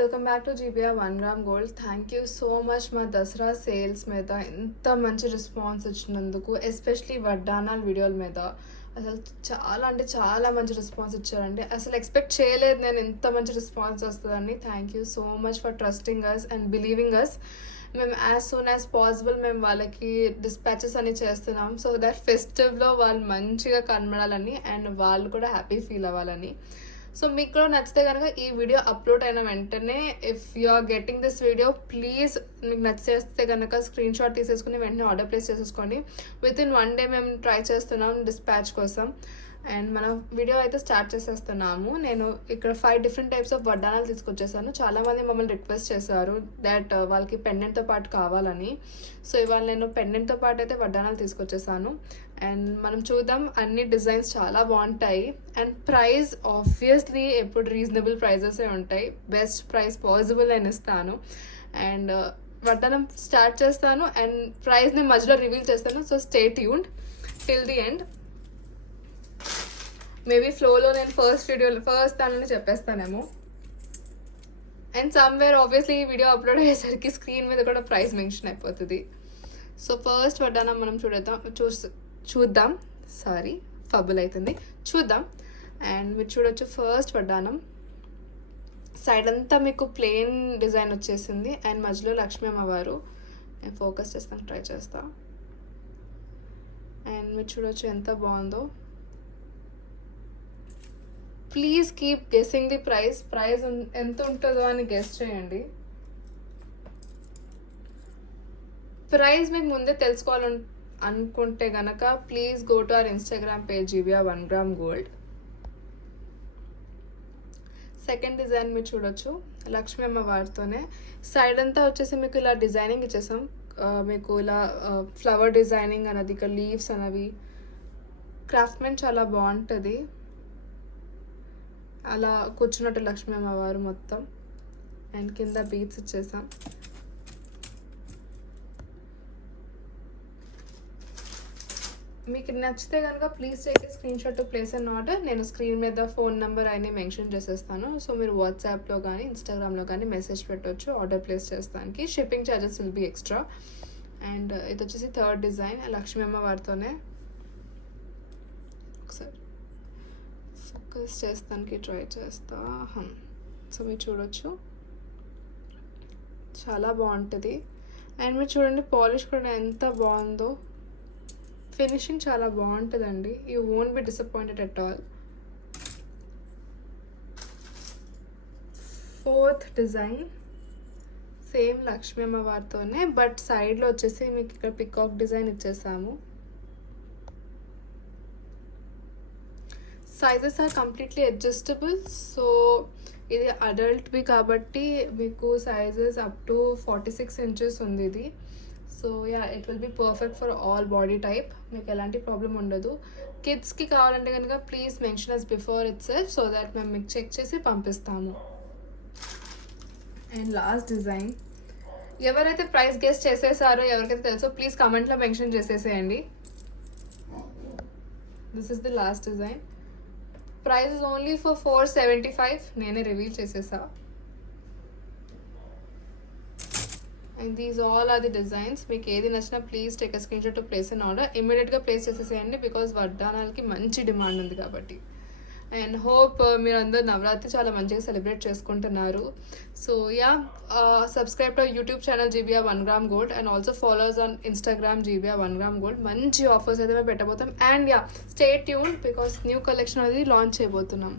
Welcome back to GBR 1 gram gold. Thank you so much మా Dasara sales మీద ఎంత మంచి రెస్పాన్స్ ఇచ్చినందుకు, ఎస్పెషలీ వడ్డానాల్ వీడియోల మీద అసలు చాలా అంటే చాలా మంచి రెస్పాన్స్ ఇచ్చారండి. అసలు ఎక్స్పెక్ట్ చేయలేదు నేను ఇంత మంచి రెస్పాన్స్ వస్తుందని. Thank you so much for trusting us and believing us. మేము యాజ్ సూన్ యాజ్ పాసిబుల్ మేము వాళ్ళకి డిస్పాచెస్ అని చేస్తున్నాం, సో దట్ ఫెస్టివ్లో వాళ్ళు మంచిగా కనబడాలని అండ్ వాళ్ళు కూడా హ్యాపీ ఫీల్ అవ్వాలని. సో మీకు కూడా నచ్చితే కనుక ఈ వీడియో అప్లోడ్ అయిన వెంటనే, if you are getting this video, please మీకు నచ్చితే కనుక స్క్రీన్ షాట్ తీసేసుకుని వెంటనే ఆర్డర్ ప్లేస్ చేసేసుకోండి. విత్ ఇన్ 1 డే మేము ట్రై చేస్తున్నాం డిస్పాచ్ కోసం. అండ్ మనం వీడియో అయితే స్టార్ట్ చేసేస్తున్నాము. నేను ఇక్కడ 5 డిఫరెంట్ టైప్స్ ఆఫ్ వడ్డానాలు తీసుకొచ్చేసాను. చాలామంది మమ్మల్ని రిక్వెస్ట్ చేశారు దట్ వాళ్ళకి పెండెంట్తో పాటు కావాలని. సో ఇవాళ నేను పెండెంట్తో పాటు అయితే వడ్డానాలు తీసుకొచ్చేసాను. అండ్ మనం చూద్దాం, అన్ని డిజైన్స్ చాలా బాగుంటాయి. అండ్ ప్రైస్ ఆబ్వియస్లీ ఎప్పుడు రీజనబుల్ ప్రైజెసే ఉంటాయి. బెస్ట్ ప్రైస్ పాసిబుల్ అని ఇస్తాను. అండ్ వడ్డానం స్టార్ట్ చేస్తాను అండ్ ప్రైస్ని మధ్యలో రివీల్ చేస్తాను. So stay tuned till the end. Maybe ఫ్లోలో నేను ఫస్ట్ దానిని చెప్పేస్తానేమో. అండ్ సమ్వేర్ ఆబ్వియస్లీ ఈ వీడియో అప్లోడ్ అయ్యేసరికి స్క్రీన్ మీద కూడా ప్రైస్ మెన్షన్ అయిపోతుంది. సో ఫస్ట్ వడ్డానం మనం చూద్దాం. సారీ, ఫబుల్ అవుతుంది, చూద్దాం. అండ్ మీరు చూడొచ్చు ఫస్ట్ వడ్డానం. సైడ్ అంతా మీకు ప్లెయిన్ డిజైన్ వచ్చేసింది అండ్ మధ్యలో లక్ష్మీ అమ్మవారు. నేను ఫోకస్ చేస్తాను, ట్రై చేస్తా. అండ్ మీరు చూడొచ్చు ఎంత బాగుందో. Please keep guessing the price ఎంత ఉంటుందో అని గెస్ చేయండి. ప్రైస్ మీకు ముందే అనుకుంటే గనక please go to our Instagram page GBR 1 gram gold. Second design మీరు చూడొచ్చు, లక్ష్మీ అమ్మవారితోనే. సైడ్ అంతా వచ్చేసి మీకు ఇలా డిజైనింగ్ ఇచ్చేసాం. మీకు ఇలా ఫ్లవర్ డిజైనింగ్ అనేది, ఇక్కడ లీవ్స్ అనేవి, క్రాఫ్ట్మెన్ చాలా బాగుంటుంది. అలా కూర్చున్నట్టు లక్ష్మీ అమ్మవారు మొత్తం. అండ్ కింద బీట్స్ ఇచ్చేసాం. మీకు నచ్చితే కనుక please take screenshot to place an order. నేను స్క్రీన్ మీద ఫోన్ నెంబర్ అయినా మెన్షన్ చేసేస్తాను. సో మీరు వాట్సాప్లో కానీ ఇన్స్టాగ్రామ్లో కానీ మెసేజ్ పెట్టవచ్చు ఆర్డర్ ప్లేస్ చేస్తానికి. Shipping charges will be extra. And ఇది వచ్చేసి థర్డ్ డిజైన్, లక్ష్మీ అమ్మవారితోనే. ఒకసారి ఫోకస్ చేస్తానికి ట్రై చేస్తా. సో మీరు చూడొచ్చు, చాలా బాగుంటుంది. అండ్ మీరు చూడండి పాలిష్ కూడా ఎంత బాగుందో. ఫినిషింగ్ చాలా బాగుంటుందండి. You won't be disappointed at all. Fourth design same Lakshmi అమ్మవారితోనే, బట్ సైడ్లో వచ్చేసి మీకు ఇక్కడ పికాక్ డిజైన్ ఇచ్చేసాము. Sizes are completely adjustable. So ఇది అడల్ట్వి కాబట్టి మీకు సైజెస్ అప్ టు 46 inches ఉంది ఇది. So yeah, it will be perfect for all body type. మీకు ఎలాంటి ప్రాబ్లం ఉండదు. కిడ్స్కి కావాలంటే కనుక please mention us before itself, so that మేము మీకు చెక్ చేసి పంపిస్తాము. అండ్ లాస్ట్ డిజైన్, ఎవరైతే ప్రైస్ గెస్ చేసేసారో, ఎవరికైతే తెలుసో ప్లీజ్ కమెంట్లో మెన్షన్ చేసేసేయండి. This is the last design. Price is only for 475. నేనే రివీల్ చేసేసా. And these all are the designs. మీకు ఏది నచ్చినా please take a screen shot to place an order. ఇమీడియట్గా ప్లేస్ చేసేసేయండి, బికాజ్ వడ్డానాలకి మంచి డిమాండ్ ఉంది కాబట్టి. అండ్ హోప్ మీరు అందరూ నవరాత్రి చాలా మంచిగా సెలబ్రేట్ చేసుకుంటున్నారు. So yeah, subscribe to YouTube channel GBR 1 gram gold and also follows on Instagram GBR 1 gram gold. మంచి ఆఫర్స్ అయితే మేము పెట్టబోతాం. And yeah, stay tune because new collection అనేది లాంచ్ చేయబోతున్నాం.